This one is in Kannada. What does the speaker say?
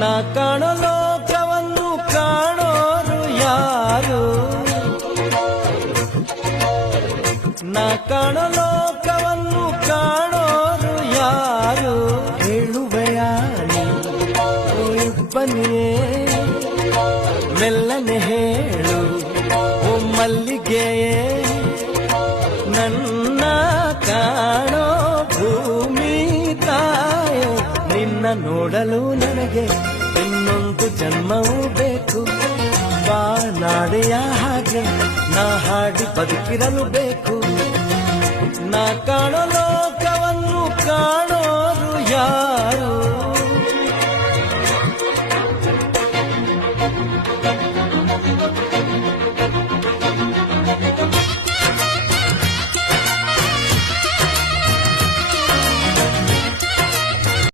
ನಾ ಕಾಣೋ ಲೋಕವನ್ನು ಕಾಣೋರು ಯಾರು, ನಾ ಕಾಣೋ ಲೋಕವನ್ನು ಕಾಣೋರು ಯಾರು, ಹೇಳುವೆಯ ಬನ್ನಿಯೇ ಮೆಲ್ಲನೆ ಹೇಳು ಓ ಮಲ್ಲಿಗೆಯೇ, ನನ್ನ ಕಾಣೋ ಭೂಮಿ ತಾಯೇ, ನಿನ್ನ ನೋಡಲು ನನಗೆ ಇನ್ನೊಂದು ಜನ್ಮವೂ ಬೇಕು, ಬಾನಾಡೆಯ ಹಾಗೆ ನಾ ಹಾಡಿ ಬದುಕಿರಲು ಬೇಕು, ನಾ ಕಾಣೋ ಲೋಕವನ್ನು ಕಾಣೋರು ಯಾರು.